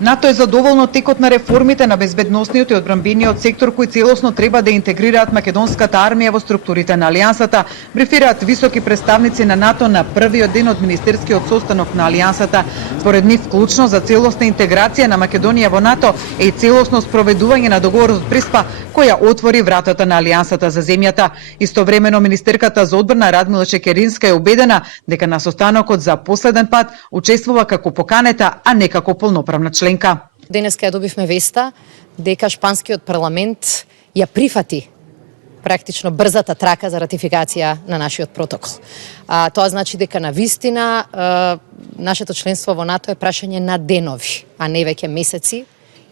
НАТО е задоволно текот на реформите на безбедносниот и одбранбениот сектор кои целосно треба да интегрираат македонската армија во структурите на алијансата, брифираат високи представници на НАТО на првиот ден од министерскиот состанок на алијансата. Според нив клучно за целосна интеграција на Македонија во НАТО е и целосно спроведување на договорот од Приспа која отвори вратата на алијансата за земјата. Истовремено министерката за одбрана Радмила Шекеринска е убедена дека на состанокот за последен пат учествува како поканета, а не како полноправна членка. Денеска ја добивме веста дека шпанскиот парламент ја прифати практично брзата трака за ратификација на нашиот протокол. Тоа значи дека на вистина нашето членство во НАТО е прашање на денови, а не веќе месеци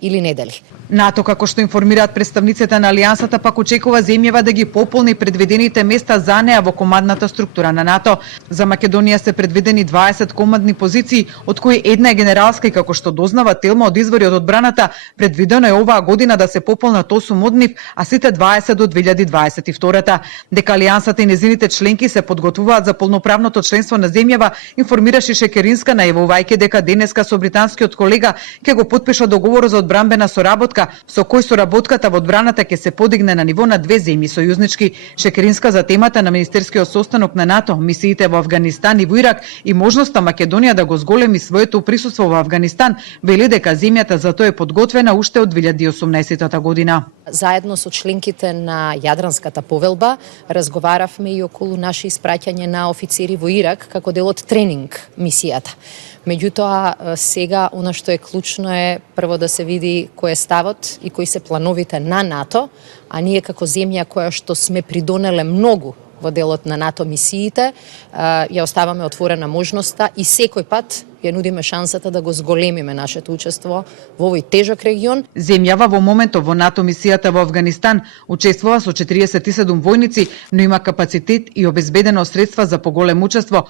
или недели. НАТО, како што информираат представниците на алијансата, пак очекува земјава да ги пополни предвидените места за неа во командната структура на НАТО. За Македонија се предвидени 20 командни позиции, од кои една е генералска и како што дознава Телма од извори од одбраната, предвидено е оваа година да се пополнат 8 од нив, а сите 20 до 2022. Дека алијансата и незините членки се подготвуваат за полноправното членство на земјава, информираше Шекеринска, најавувајќи дека денеска со британскиот колега ќе го потпиша договорот за одбранбена соработка, со кој соработката во одбраната ќе се подигне на ниво на две земји сојузнички. Шекеринска за темата на министерскиот состанок на НАТО, мисиите во Авганистан и во Ирак и можноста Македонија да го зголеми своето присуство во Авганистан, вели дека земјата за тоа е подготвена уште од 2018 година. Заедно со членките на Јадранската повелба разговаравме и околу наше испраќање на офицери во Ирак како дел од тренинг мисијата. Меѓутоа, сега она што е клучно е прво да се види кој е ставот и кои се плановите на НАТО, а ние како земја која што сме придонеле многу во делот на НАТО мисиите, ја оставаме отворена можноста и секој пат ја нудиме шансата да го зголемиме нашето учество во овој тежок регион. Земјава во моментов во НАТО мисијата во Авганистан учествува со 47 војници, но има капацитет и обезбедено средства за поголемо учество,